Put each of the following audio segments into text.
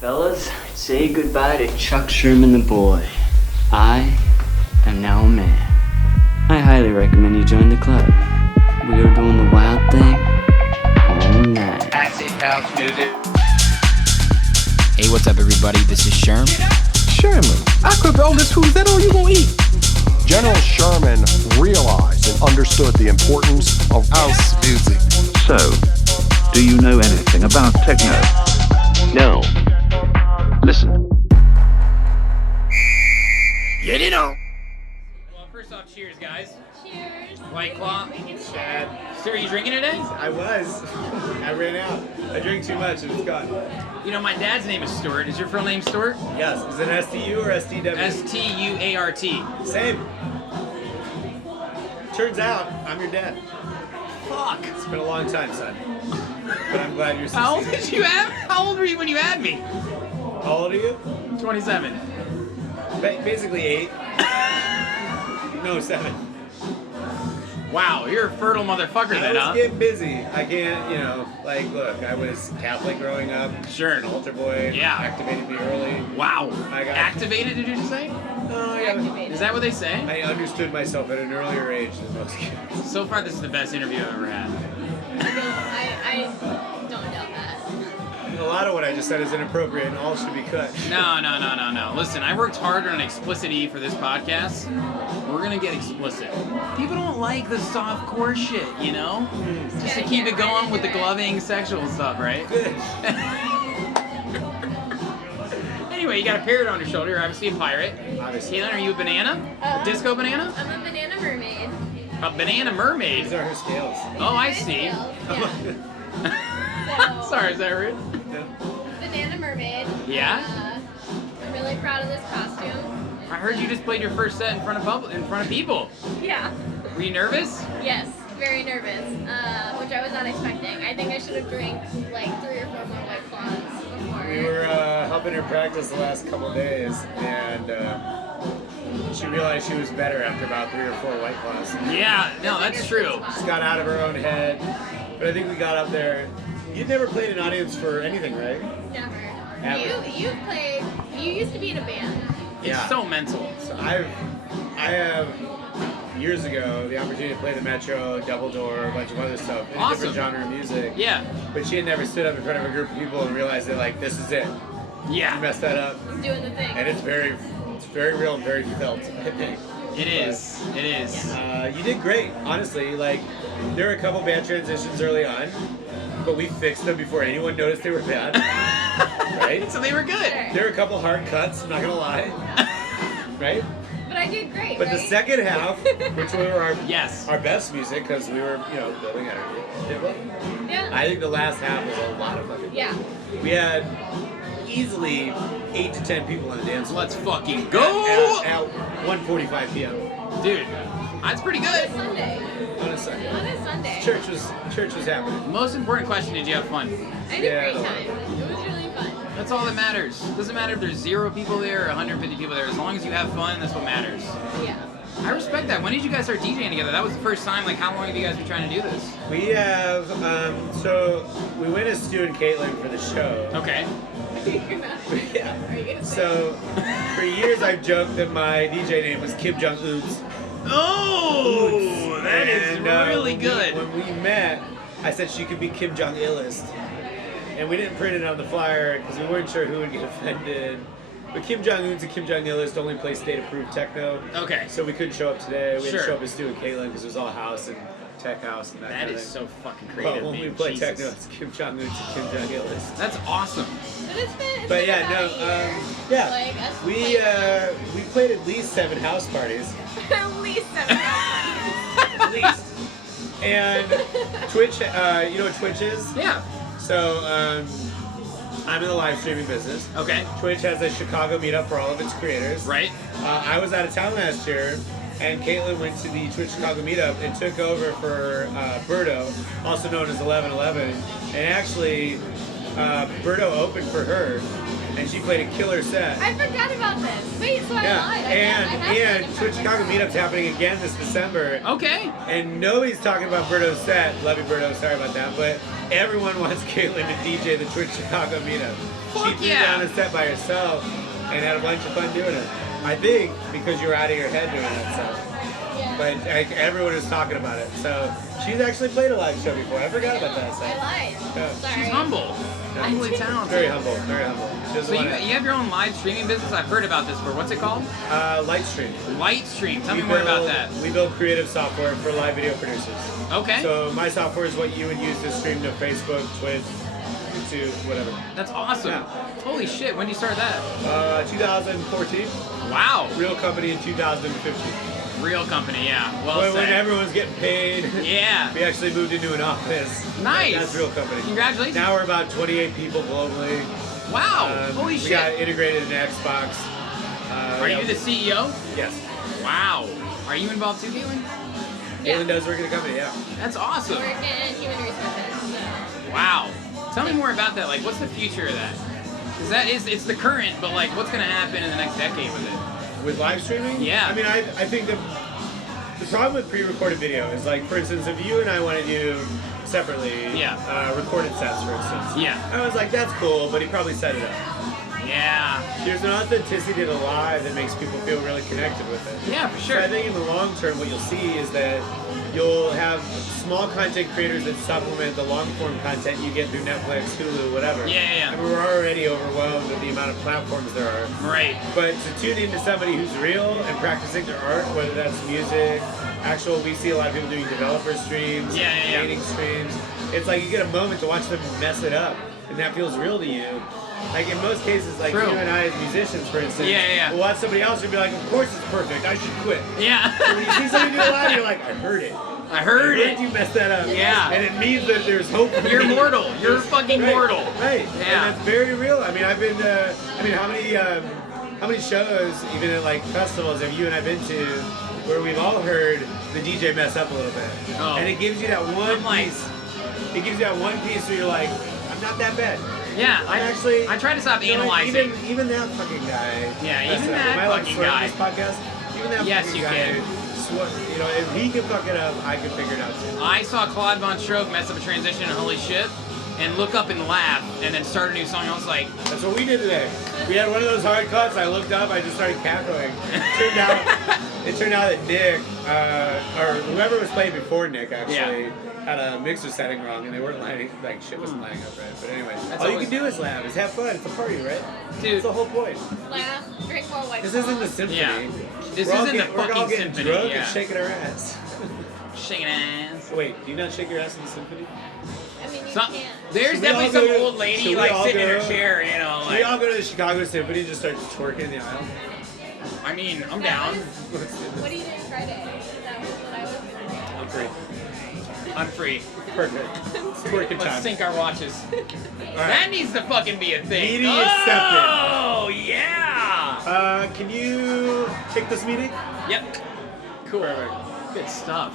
Fellas, say goodbye to Chuck Sherman the boy. I am now a man. I highly recommend you join the club. We are doing the wild thing all night. Acid house music. Hey, what's up, everybody? This is Sherm. Sherman, I cook all this food. Is that all you gonna eat? General Sherman realized and understood the importance of house music. So, do you know anything about techno? No. Listen. Get it on. Well, first off, cheers, guys. Cheers. White Claw. Chad. Sir, are you drinking today? I was. I ran out. I drank too much and it's gone. You know, my dad's name is Stuart. Is your full name Stuart? Yes. Is it STU or STW? S-T-U-A-R-T. Same. Turns out, I'm your dad. Fuck. It's been a long time, son. But I'm glad you're How old succeeding. did you have? How old were you when you had me? How old are you? 27. Basically 8. No, 7. Wow, you're a fertile motherfucker I then, was huh? getting busy. I can't, look, I was Catholic growing up. Sure. An altar boy. Yeah. Activated me early. Wow. I got- Activated, did you just say? No, Activated. Is that what they say? I understood myself at an earlier age than most kids. So far, this is the best interview I've ever had. I don't doubt that. A lot of what I just said is inappropriate and all should be cut. No. Listen, I worked hard on explicit-y for this podcast. We're gonna get explicit. People don't like the soft core shit, you know? Just to Gotta keep get it going right with the into it. gloving sexual stuff, right? Good. Anyway, you got a parrot on your shoulder. You're obviously a pirate. Obviously. Caitlin, are you a banana? A disco banana? I'm a banana mermaid. A banana mermaid? These are her scales. Oh, I see. Yeah. So, Sorry, is that rude? banana mermaid. Yeah? I'm really proud of this costume. I heard you just played your first set in front of people. Yeah. Were you nervous? Yes. Very nervous, which I was not expecting. I think I should have drank like 3 or 4 more White Claws before. We were helping her practice the last couple days, and she realized she was better after about 3 or 4 White Claws. Yeah, no, that's true. Just got out of her own head, but I think we got up there. You'd never played an audience for anything, right? Never. Ever. You played. You used to be in a band. It's Yeah. so mental. So I have years ago the opportunity to play the Metro, Double Door, a bunch of other stuff in a Awesome. different genre of music. Yeah. But she had never stood up in front of a group of people and realized that like this is it. You Yeah. messed that up, I'm doing the thing. and it's very real and very felt. I think. It is. It is. You did great, honestly. Like, there were a couple bad transitions early on, but we fixed them before anyone noticed they were bad. Right? So they were good. Sure. There were a couple hard cuts, I'm not gonna lie. Right? But I did great. But the right? second half, which were Yes. our best music, because we were, building energy. did well. Yeah. I think the last half was a lot of fucking. Yeah. We had easily 8 to 10 people on the dance floor. Let's fucking go. At 1:45 p.m. Dude, that's pretty On a good. Sunday. on a Sunday. On a Sunday. Church was happening. Most important question, did you have fun? I had Yeah, a great the- time. It was really fun. That's all that matters. Doesn't matter if there's 0 people there or 150 people there. As long as you have fun, that's what matters. Yeah. I respect that. When did you guys start DJing together? That was the first time. Like, how long have you guys been trying to do this? We have, so we went as Stu and Caitlin for the show. Okay. You're not. Yeah. Are you gonna say? So for years I've joked that my DJ name was Kim Jong Oots. Oh, that is And, really when good. When we met, I said she could be Kim Jong Illest, and we didn't print it on the flyer because we weren't sure who would get offended. But Kim Jong Un's and Kim Jong Illest only play state-approved techno. Okay. So we couldn't show up today. We didn't Sure. show up as Stu and Caitlin because it was all house and tech house and that That kind of is thing. so fucking creative, But when we man. play Jesus. techno, it's Kim Jong Un's and Kim Jong Illest. That's awesome. But it's been. But yeah, about a year. yeah. Like, us We playing we played at least 7 house parties. at least 7 hours. At least. And Twitch, you know what Twitch is? Yeah. So, I'm in the live streaming business. Okay. Twitch has a Chicago meetup for all of its creators. Right. I was out of town last year, and Caitlin went to the Twitch Chicago meetup and took over for Birdo, also known as 1111. And actually, Birdo opened for her, and she played a killer set. I forgot about this. Wait, so I Yeah, lied. I and have Twitch Chicago meetup's happening again this December. Okay. And nobody's talking about Birdo's set. Love you, Birdo. Sorry about that. But everyone wants Caitlin to DJ the Twitch Chicago meetup. She threw down a set by herself and had a bunch of fun doing it. I think because you were out of your head doing that set. Yeah. But like, everyone was talking about it. So she's actually played a live show before. I forgot about that I set. lied. Yeah. Sorry. She's humble. Humbly talented. Very humble, very humble. She doesn't So you wanna- have your own live streaming business? I've heard about this before. What's it called? Lightstream. Lightstream. Tell me more about that. We build creative software for live video producers. Okay. So my software is what you would use to stream to Facebook, Twitch, YouTube, whatever. That's awesome. Yeah. Holy shit, when did you start that? 2014. Wow. Real company in 2015. Real company, yeah. Well when said. everyone's getting paid. Yeah. We actually moved into an office. Nice. That's real company. Congratulations. Now we're about 28 people globally. Wow. Holy we shit. got integrated in Xbox. Are you the CEO? Yes. Wow. Are you involved too, Caitlin? Caitlin does work in the company, yeah. That's I awesome. work in human resources. So. Wow. Tell me more about that. Like, what's the future of that? Because it's the current, but like, what's gonna happen in the next decade with it? With live streaming? Yeah. I mean, I think the problem with pre-recorded video is like, for instance, if you and I want to do separately, recorded sets, for instance. Yeah. I was like, that's cool, but he probably set it up. Yeah. There's an authenticity to the live that makes people feel really connected with it. Yeah, for So sure. I think in the long term, what you'll see is that you'll have small content creators that supplement the long form content you get through Netflix, Hulu, whatever. Yeah. And we're already overwhelmed with the amount of platforms there are. Right. But to tune into somebody who's real and practicing their art, whether that's music, we see a lot of people doing developer streams, painting streams. It's like you get a moment to watch them mess it up, and that feels real to you. Like in most cases, like True. you and I as musicians, for instance, Yeah. we'll watch somebody else and be like, of course it's perfect, I should quit. Yeah. So when you see somebody do it live, you're like, I heard it. I heard it. You messed that up. Yeah. And it means that there's hope for You're me. mortal. You're fucking Right, mortal. Right. Yeah. And that's very real. I mean, I've been, how many shows, even at like festivals, have you and I've been to, where we've all heard the DJ mess up a little bit. Oh. And it gives you that one piece. It gives you that one piece where you're like, I'm not that bad. Yeah, I try to stop you know, like, analyzing. even that fucking guy. Yeah, messed even up. that Am I allowed to fucking swear on guy. this podcast? Even that Yes, fucking you guy. can. You know, if he can fuck it up, I can figure it out too. I saw Claude Von Stroke mess up a transition and holy shit, and look up and laugh, and then start a new song. I was like, That's what we did today. We had one of those hard cuts. I looked up. I just started cackling. It turned out that Nick, or whoever was playing before Nick, actually had a mixer setting wrong, and they weren't lining, like shit wasn't lining up right. But anyway, all you can do is laugh. Is have fun. It's a party, right? dude, That's the whole point. Laugh, drink more white This claw. isn't the symphony. Yeah. This We're all isn't the we're all fucking getting symphony, drunk yeah. and shaking our ass. shaking ass. Wait, do you not shake your ass in the symphony? I mean, you Some, can't. there's Should we all definitely some go to- old should lady we like all sitting in her go- chair, you know, We all like. go to the Chicago Symphony and just start twerking in the aisle. I mean, I'm down. What are you doing Friday? That was what I was gonna do. I'm free. I'm free. Perfect. Twerking Let's time. sync our watches. That needs to fucking be a thing. Meeting accepted. Oh yeah. Can you take this meeting? Yep. Cool. Perfect. Good stuff.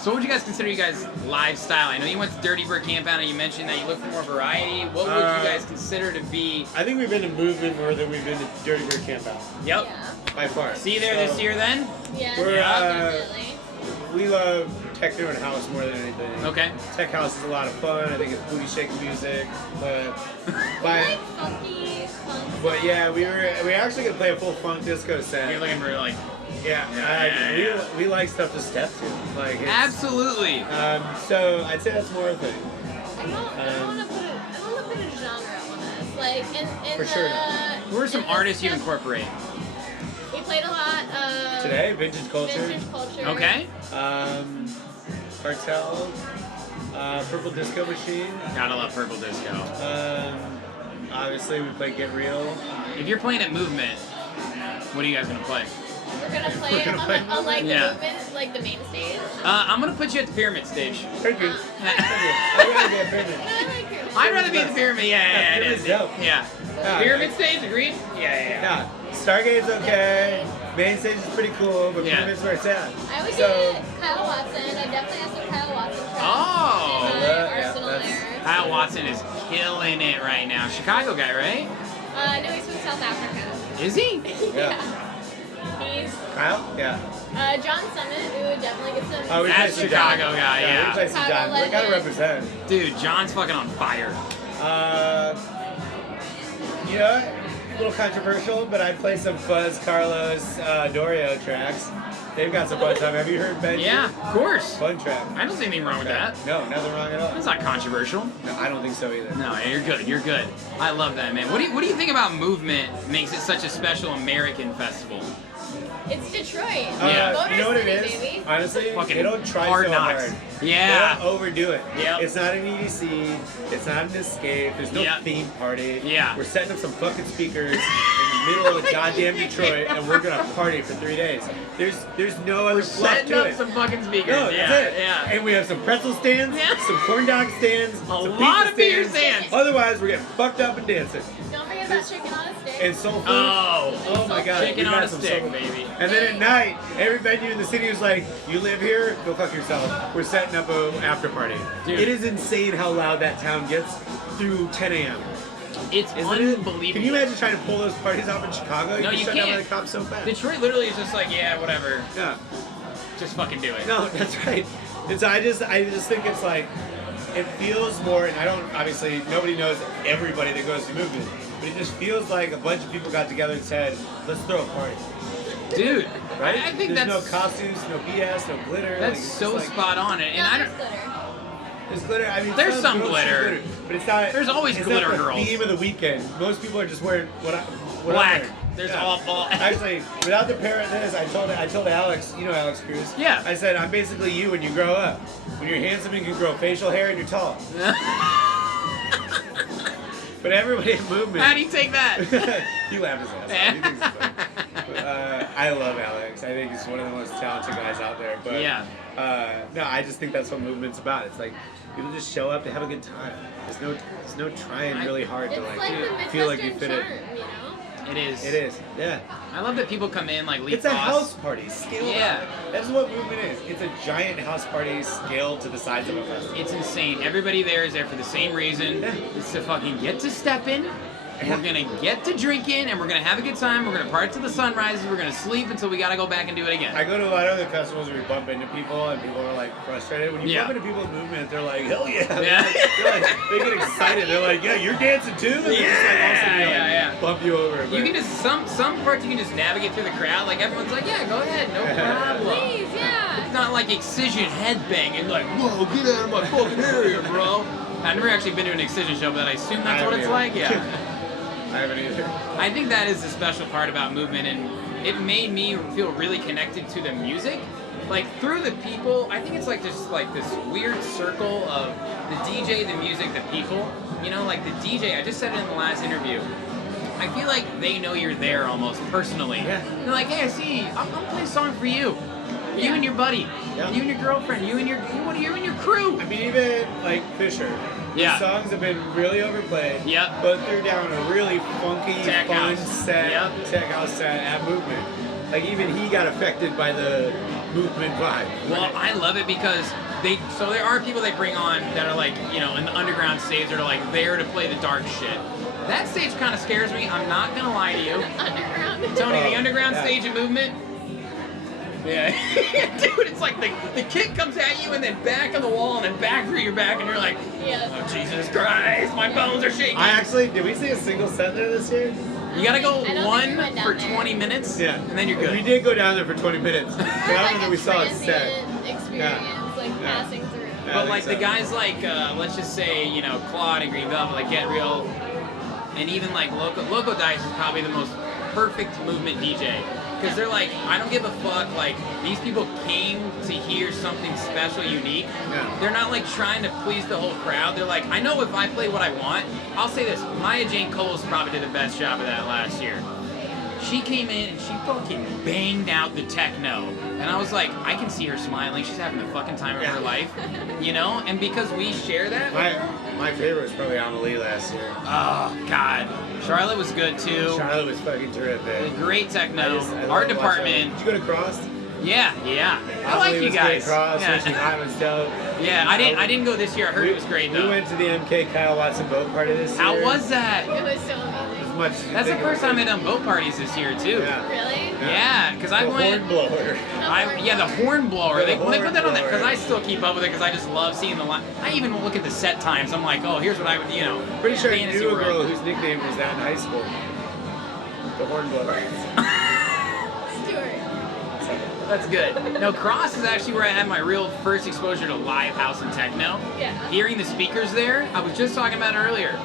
So what would you guys consider you guys' lifestyle? I know you went to Dirty Bird Camp Out and you mentioned that you look for more variety. What would you guys consider to be? I think we've been to movement more than we've been to Dirty Bird Camp Out. Yep. Yeah. By far. See you there So, this year then? Yeah, We're, definitely. We love techno and house more than anything. Okay. Tech house is a lot of fun. I think it's booty shaking music, but Like funky, funk. but yeah, we're actually gonna play a full funk disco set. You're looking for like. Yeah, we like stuff to step to. Like it's, Absolutely. So I'd say that's more a thing. I don't want to put a genre on this. Like in For the, sure not. Who are some in the artists you stuff- incorporate? We played a lot of Today, vintage culture. Vintage culture. Okay. Cartel, Purple Disco Machine. Gotta love Purple Disco. Obviously, we play Get Real. If you're playing at Movement, what are you guys gonna play? We're gonna play We're it gonna on, play on like Yeah. the movement, like the main stage. I'm gonna put you at the Pyramid stage. Thank you. I'd rather be a pyramid. I like it. I'd rather be at the Pyramid. Yeah, it Pyramid's is. dope. Yeah. Yeah. Pyramid stage, agreed? Yeah. Yeah, Stargate's okay. Main stage is pretty cool, but Yeah. Pyramid's where it's at. I would So- get Kyle Watson. I definitely have some Kyle Watson tracks Oh. in my Yeah, arsenal that's- there. Kyle Watson is killing it right now. Chicago guy, right? No, he's from South Africa. Is he? Yeah. He's Kyle? Yeah. John Summit, who would definitely get some. Oh, we That's play some Chicago John. guy, We yeah. play some Chicago John. We gotta legend. represent. Dude, John's fucking on fire. You know, a little controversial, but I'd play some Fuzz, Carlos, Dorio tracks. They've got some fun stuff. Have you heard Ben? Yeah, of course. Fun track. I don't see anything wrong with that. No, nothing wrong at all. That's not controversial. No, I don't think so either. No, you're good. You're good. I love that, man. What do you think about Movement makes it such a special American festival? It's Detroit. Yeah. You know what it Motor is? City, baby. Honestly, Fucking they don't try Hard so Knocks. hard. Yeah. They don't overdo it. Yep. It's not an EDC. It's not an escape. There's no Yep. theme party. Yeah. We're setting up some fucking speakers in the middle of goddamn Detroit, and we're gonna party for 3 days. There's no other fluff Setting to up it. some fucking speakers. No, yeah, that's it. yeah. And we have some pretzel stands, Yeah. some corn dog stands, A some lot pizza of beer stands. Otherwise, we're getting fucked up and dancing. Don't forget about chicken on a stick. And soul food. Oh my god. chicken we got on a some stick, soul food. baby. And then at night, every venue in the city was like, you live here, go fuck yourself. We're setting up a after party. Dude. It is insane how loud that town gets through 10 a.m. It's Isn't unbelievable. it? Can you imagine trying to pull those parties off in Chicago? No, get you shut down by can't. the cops so fast. Detroit literally is just like, yeah, whatever. Yeah. Just fucking do it. No, that's right. It's I just think it's like it feels more, and I don't obviously nobody knows everybody that goes to movement, but it just feels like a bunch of people got together and said, let's throw a party. Dude, Right? I think There's that's no costumes, no BS, no glitter. that's it's so just like, spot on. And I There's don't. glitter. There's glitter. I mean, There's some some girls glitter. use but it's not. There's always it's glitter not the girls. theme of the weekend. Most people are just wearing what I'm Black. wearing. There's Yeah. all. Actually, without the parent this, I told Alex, you know Alex Cruz. Yeah. I said I'm basically you when you grow up. When you're handsome, you can grow facial hair, and you're tall. But everybody in movement. How do you take that? He laughed his ass off. He thinks it's funny. But, I love Alex. I think he's one of the most talented guys out there. But Yeah. no, I just think that's what movement's about. It's like people just show up to have a good time. There's no trying really hard It's to like like the feel like you Midwestern fit charm, in. you know? It is. It is. Yeah. I love that people come in like Lee It's a Foss. house party scaled Yeah. up. That's what movement is. It's a giant house party scaled to the size of a festival. It's insane. Everybody there is there for the same reason. Yeah. It's to fucking get to stepping. We're gonna get to drinking, and we're gonna have a good time. We're gonna party till the sun rises. We're gonna sleep until we gotta go back and do it again. I go to a lot of other festivals where we bump into people and people are like frustrated. When you Yeah. bump into people in movement, they're like, hell yeah. Yeah. They get excited. They're like, yeah, you're dancing too? And they just like all of a sudden, Yeah. bump you over. You But can just some parts you can just navigate through the crowd. Like everyone's like, yeah, go ahead, no problem. Please, yeah. It's not like Excision headbanging, like, whoa, get out of my fucking area, bro. I've never actually been to an Excision show, but I assume that's what it's like. Yeah. I haven't either. I think that is the special part about movement, and it made me feel really connected to the music. Like through the people, I think it's like just like this weird circle of the DJ, the music, the people. You know, like the DJ, I just said it in the last interview. I feel like they know you're there almost personally. Yeah. They're like, hey, I see, I'm gonna play a song for you. You and your buddy. Yeah. You and your girlfriend. You and your crew. I mean, even like Fisher. Yeah. The songs have been really overplayed. Yep. But threw down a really funky, Tech fun house. set, Yep. tech house set at Movement. Like even he got affected by the Movement vibe. Well, I love it because there are people they bring on that are like, you know, in the underground stage that are like there to play the dark shit. That stage kind of scares me. I'm not gonna lie to you. Underground. Tony, the Oh, underground yeah. stage of Movement. Yeah. Dude, it's like the kick comes at you and then back on the wall and then back through your back and you're like, Yes. oh Jesus Christ, my bones are shaking. Did we see a single set there this year? You gotta go I don't think one we went down for there. 20 minutes, Yeah. and then you're good. We did go down there for 20 minutes. But I don't know that we saw a set. transient experience, like Yeah. passing through. Yeah. I But think like so. the guys like, let's just say, you know, Claude and Green Velvet, like Get Real, and even like Loco Dice is probably the most perfect Movement DJ. Because they're like, I don't give a fuck, like, these people came to hear something special, unique. Yeah. They're not like trying to please the whole crowd. They're like, I know if I play what I want, I'll say this, Maya Jane Coles probably did the best job of that last year. She came in and she fucking banged out the techno. And I was like, I can see her smiling. She's having the fucking time of her life. You know? And because we share that with her, My favorite was probably Amelie last year. oh, God. Charlotte was good, too. Charlotte was fucking terrific. Great techno. I love Art watching department. her. Did you go to Crossed? Yeah. I like you guys. Crossed, Richie Yeah. Hyman's dope. Yeah, I didn't go this year. I heard it was great, We though. went to the MK Kyle Watson boat party this year. How was that? It was so amazing. much. as you That's the think it first would time be. I've done boat parties this year too. Yeah. Really? Yeah, because I The went. horn blower. The horn blower. The They put horn that on there because blower. I still keep up with it because I just love seeing the line. I even look at the set times. I'm like, oh, here's what I would, Pretty sure I fantasy knew a world. girl whose nickname was that in high school. The horn blower. Stuart. That's good. No, Cross is actually where I had my real first exposure to live house and techno. Yeah. Hearing the speakers there, I was just talking about it earlier.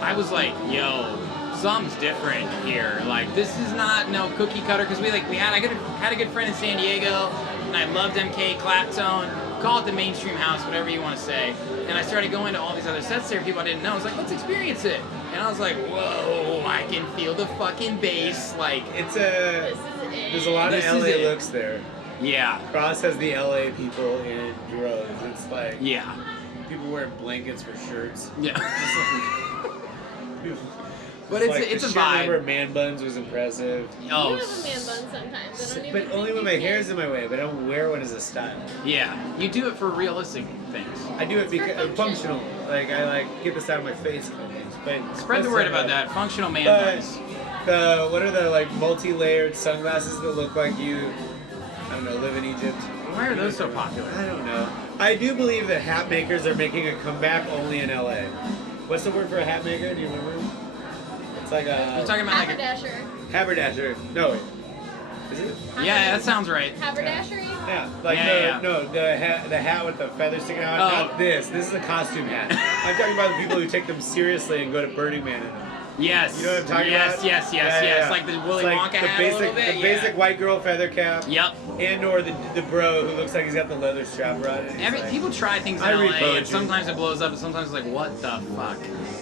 I was like, yo, something's different here. Like, this is not no cookie cutter because I had a good friend in San Diego, and I loved MK, Claptone, call it the mainstream house, whatever you want to say. And I started going to all these other sets there, people I didn't know. I was like, let's experience it. And I was like, whoa, I can feel the fucking bass. Like, It's This is there's a lot of This is LA it. looks there. yeah, Cross has the LA people in droves. It's like yeah, people wearing blankets for shirts. yeah. But it's the a sheer number vibe. of man buns was impressive. Oh, You have a man bun sometimes. I don't even But only think when you my can. hair's in my way, but I don't wear one as a style. yeah. You do it for realistic things. I do it for because function. functional. Like I get this out of my face kind of things. But Spread the that's word not about bad. that. Functional man But buns. what are the like multi-layered sunglasses that look like you? I don't know. Live in Egypt. Why are those so popular? I don't know. I do believe that hat makers are making a comeback only in LA. What's the word for a hat maker? Do you remember? It's like You're a talking about like a, Haberdasher. haberdasher. No, wait. Is it? yeah, that sounds right. Haberdashery? Yeah, like Yeah, the hat with the feathers sticking out. Oh. Not this. This is a costume hat. I'm talking about the people who take them seriously and go to Burning Man in them. Yes. You know what I'm talking yes, about? Yes, Yeah, yeah. Like the Willy It's like Wonka the hat basic, a little bit. the basic white girl feather cap. Yep. And or the bro who looks like he's got the leather strap around it. He's like, People try things in I LA, read and poetry. sometimes it blows up, and sometimes it's like, what the fuck?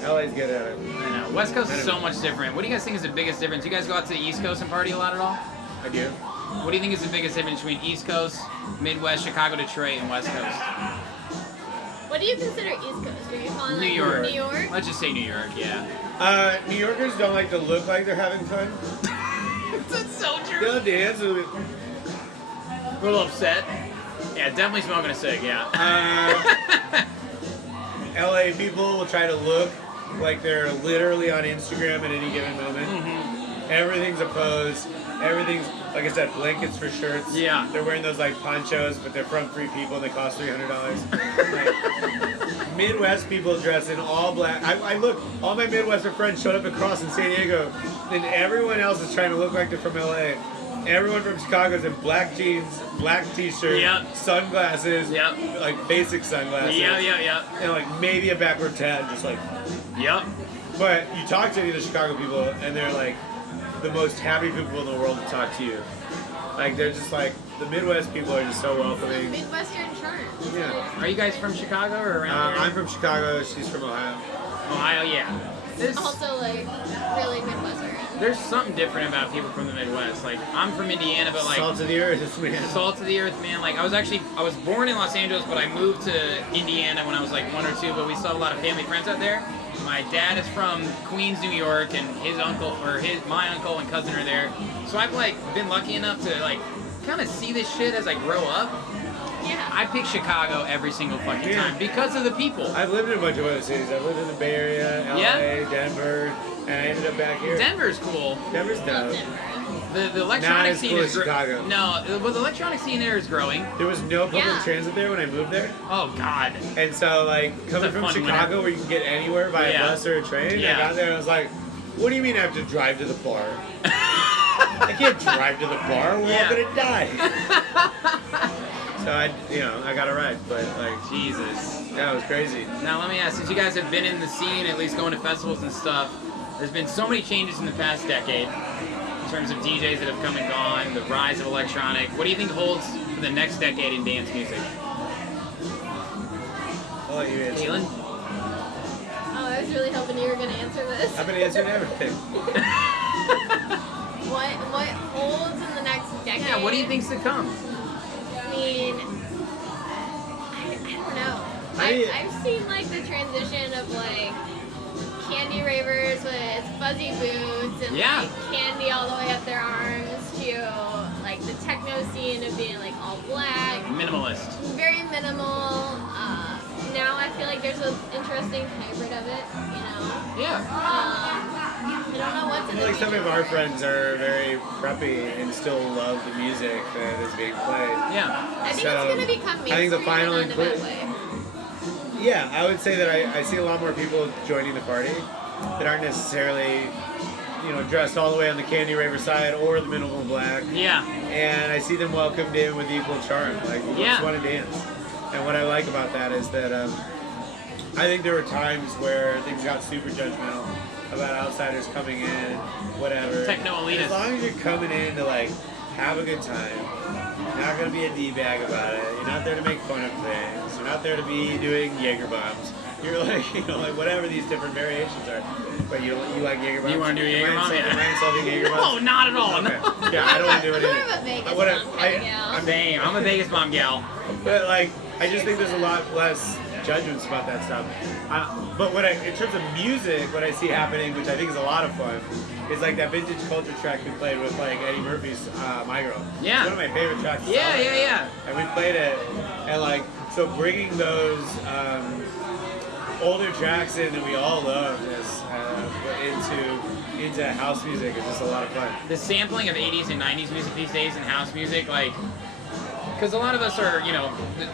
LA's good at it. I know. West Coast I is know. so much different. What do you guys think is the biggest difference? You guys go out to the East Coast and party a lot at all? I do. What do you think is the biggest difference between East Coast, Midwest, Chicago, Detroit, and West Coast? What do you consider East Coast? Are you calling New like York. New York? Let's just say New York, yeah. New Yorkers don't like to look like they're having fun. That's so They true. love to dance. We're a little upset. Yeah, definitely smoking a cig, yeah. LA people will try to look like they're literally on Instagram at any given moment. Mm-hmm. Everything's a pose. Everything's, like I said, blankets for shirts. Yeah. They're wearing those like ponchos, but they're from Free People and they cost $300. Like, Midwest people dress in all black. I look, all my Midwestern friends showed up at Cross in San Diego, and everyone else is trying to look like they're from LA. Everyone from Chicago's in black jeans, black t-shirt, Yep. sunglasses, Yep. like basic sunglasses. Yeah. And like maybe a backward tat, just like. Yep. But you talk to any of the Chicago people, and they're like the most happy people in the world to talk to you. Like they're just like the Midwest people are just so welcoming. Midwestern charm. Yeah. Are you guys from Chicago or around there? I'm from Chicago. She's from Ohio. Ohio, yeah. There's, Also like really Midwestern. there's something different about people from the Midwest. Like, I'm from Indiana, but like, Salt of the earth, man. salt of the earth, man. Like, I was born in Los Angeles, but I moved to Indiana when I was like 1 or 2, but we still have a lot of family friends out there. My dad is from Queens, New York, and my uncle and cousin are there. So I've like been lucky enough to like kind of see this shit as I grow up. Yeah. I pick Chicago every single fucking Yeah. time because of the people. I've lived in a bunch of other cities. I've lived in the Bay Area, LA, Yeah. Denver, and I ended up back here. Denver's cool. Denver's Love dope. Denver. The Not electronic as scene cool is as Chicago. No, well, the electronic scene there is growing. There was no public Yeah. transit there when I moved there. Oh God. And so, like, coming a from fun Chicago winter. where you can get anywhere by Yeah. a bus or a train, Yeah. I got there and I was like, what do you mean I have to drive to the bar? I can't drive to the bar. We're Yeah. all gonna die. So I got a ride, but like, Jesus. yeah, it was crazy. Now let me ask, since you guys have been in the scene, at least going to festivals and stuff, there's been so many changes in the past decade in terms of DJs that have come and gone, the rise of electronic. What do you think holds for the next decade in dance music? I'll let you answer. Caitlin? Oh, I was really hoping you were gonna answer this. I've been answering everything. What holds in the next decade? Yeah, what do you think's to come? I mean, I don't know. I've seen like the transition of like candy ravers with fuzzy boots and Yeah. like candy all the way up their arms to like the techno scene of being like all black, Minimalist. very minimal. Now I feel like there's an interesting hybrid of it, you know. Yeah. don't know what's in the Like some future of our for it. friends are very preppy and still love the music that is being played. Yeah. I think So, it's going to become I think the mainstream final in a bad include- way. Yeah, I would say that I see a lot more people joining the party that aren't necessarily, dressed all the way on the Candy Raver side or the Minimal Black. Yeah. And I see them welcomed in with equal charm. Like, we Yeah. just want to dance. And what I like about that is that I think there were times where things got super judgmental about outsiders coming in, whatever. Techno elitist. As long as you're coming in to, like, have a good time, you're not going to be a D-bag about it. You're not there to make fun of things. You're not there to be doing Jaeger bombs. You're like, like whatever these different variations are. But you like Jaeger bombs? You want to do Jaeger bomb? Am I insulting Jaeger bombs? No, not at all. Okay. No. Yeah, I don't want to do You're anything. more of a Vegas What bomb kind of gal. Same. I'm a Vegas bomb gal. But like, I just think there's a lot less judgments about that stuff. But in terms of music, what I see happening, which I think is a lot of fun, is like that vintage culture track we played with like Eddie Murphy's "My Girl." Yeah. It's one of my favorite tracks. Yeah, yeah, yeah. And we played it, and like, so bringing those older tracks in that we all love into house music is just a lot of fun. The sampling of 80s and 90s music these days and house music, like, because a lot of us are,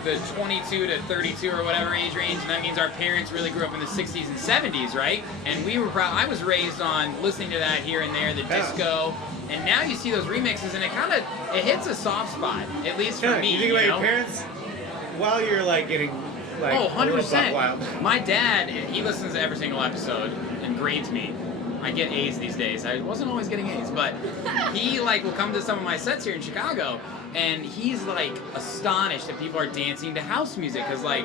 the 22 to 32 or whatever age range, and that means our parents really grew up in the 60s and 70s, right? And I was raised on listening to that here and there, the disco, and now you see those remixes, and it hits a soft spot, at least for me. You think about your parents while you're like getting like Oh, a little buck 100%. wild. My dad, he listens to every single episode and grades me. I get A's these days. I wasn't always getting A's, but he will come to some of my sets here in Chicago, and he's astonished that people are dancing to house music because like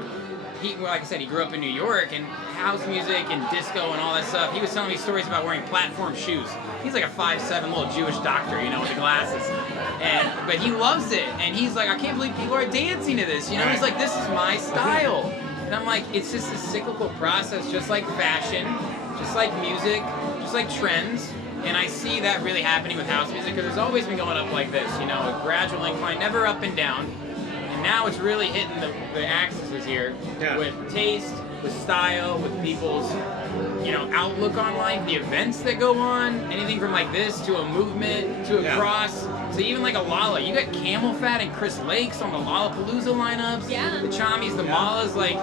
I said, he grew up in New York, and house music and disco and all that stuff. He was telling me stories about wearing platform shoes. He's like a 5'7" little Jewish doctor, with the glasses. But he loves it, and he's like, I can't believe people are dancing to this. He's like, this is my style. And I'm like, it's just a cyclical process, just like fashion, just like music, just like trends. And I see that really happening with house music because it's always been going up like this, a gradual incline, never up and down. And now it's really hitting the axes here with taste, with style, with people's, outlook on life, the events that go on, anything from like this to a movement to a cross to even like a Lala. You got Camel Fat and Chris Lakes on the Lollapalooza lineups. Yeah. The Chamis, the Mallas, like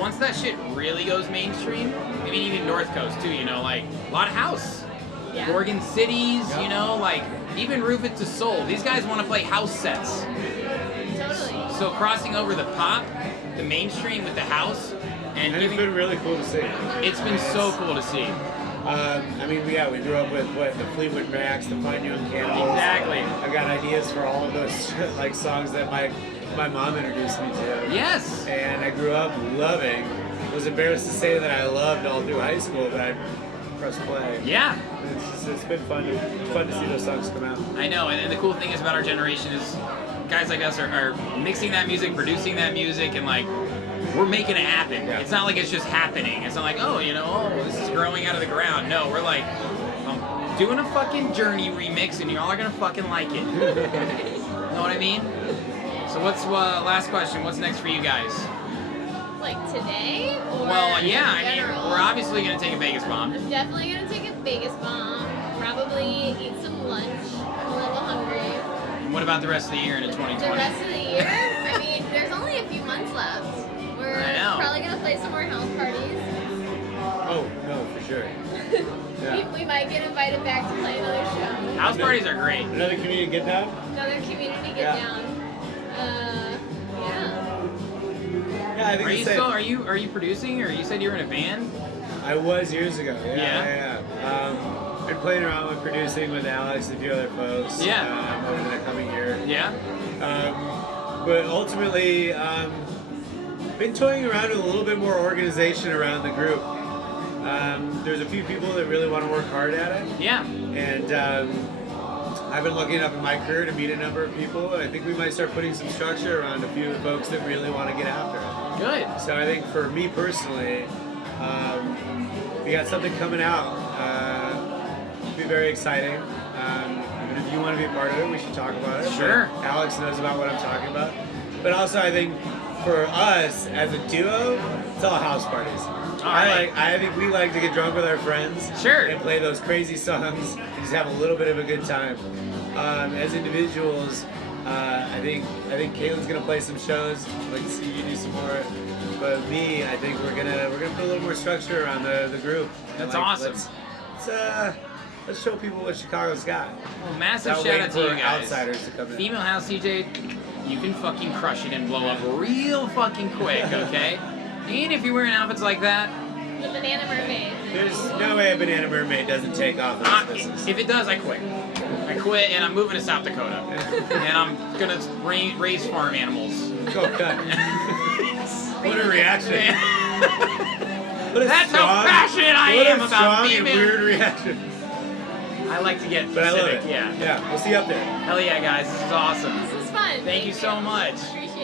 once that shit really goes mainstream, maybe even North Coast too, like a lot of house. Yeah. Gorgon Cities, like even Roof It to Soul. These guys want to play house sets. Totally. So crossing over the pop, the mainstream with the house, and And it's giving, been really cool to see. it's been so cool to see. We grew up with the Fleetwood Macs, the Fine Young Cannibals. Exactly. I've got ideas for all of those like songs that my mom introduced me to. Yes. And I grew up loving. I was embarrassed to say that I loved all through high school, but I pressed play. Yeah. It's been fun to see those songs come out. I know, and the cool thing is about our generation is guys like us are mixing that music, producing that music, and like we're making it happen. Yeah. It's not like it's just happening. It's not like, this is growing out of the ground. No, we're like, I'm doing a fucking Journey remix, and y'all are gonna fucking like it. Know what I mean? So what's last question? What's next for you guys? Like today? Or Well, yeah, in I mean, general? we're obviously gonna take a Vegas bomb. I'm definitely gonna take a Vegas bomb. Probably eat some lunch. I'm a little hungry. And what about the rest of the year into The 2020? rest of the year, I mean, there's only a few months left. We're I know. probably gonna play some more house parties. Oh no, for sure. Yeah. We might get invited back to play another show. House parties are great. Another community get down? Another community get Yeah. down. Yeah, I think Are you it's safe. still? Are you producing? Or you said you were in a band? I was years ago. Yeah. Been playing around with producing with Alex and a few other folks. Yeah. Over the coming year. Yeah. But ultimately, been toying around with a little bit more organization around the group. There's a few people that really want to work hard at it. Yeah. And I've been lucky enough in my career to meet a number of people, and I think we might start putting some structure around a few of the folks that really want to get after it. Good. So I think for me personally, we got something coming out. It'll be very exciting. And if you want to be a part of it, we should talk about it. Sure. But Alex knows about what I'm talking about. But also I think for us as a duo, it's all house parties. I think we like to get drunk with our friends. Sure. And play those crazy songs and just have a little bit of a good time. As individuals, I think Caitlin's gonna play some shows. I'd like to see you do some more. But me, I think we're gonna put a little more structure around the group. That's awesome. Let's show people what Chicago's got. Well, massive Without shout out to you waiting for guys. outsiders to come in. Female House DJ, you can fucking crush it and blow up real fucking quick, okay? And if you're wearing outfits like that, The Banana Mermaid. There's no way a Banana Mermaid doesn't take off in this business. if it does, I quit. I quit and I'm moving to South Dakota. And I'm gonna raise farm animals. Go cut. What a reaction. That's how passionate I am about strong and female. weird reaction. I like to get But I love specific, it. yeah. Yeah, we'll see you up there. Hell yeah, guys, this is awesome. This is fun. Thank you so much. Appreciate it.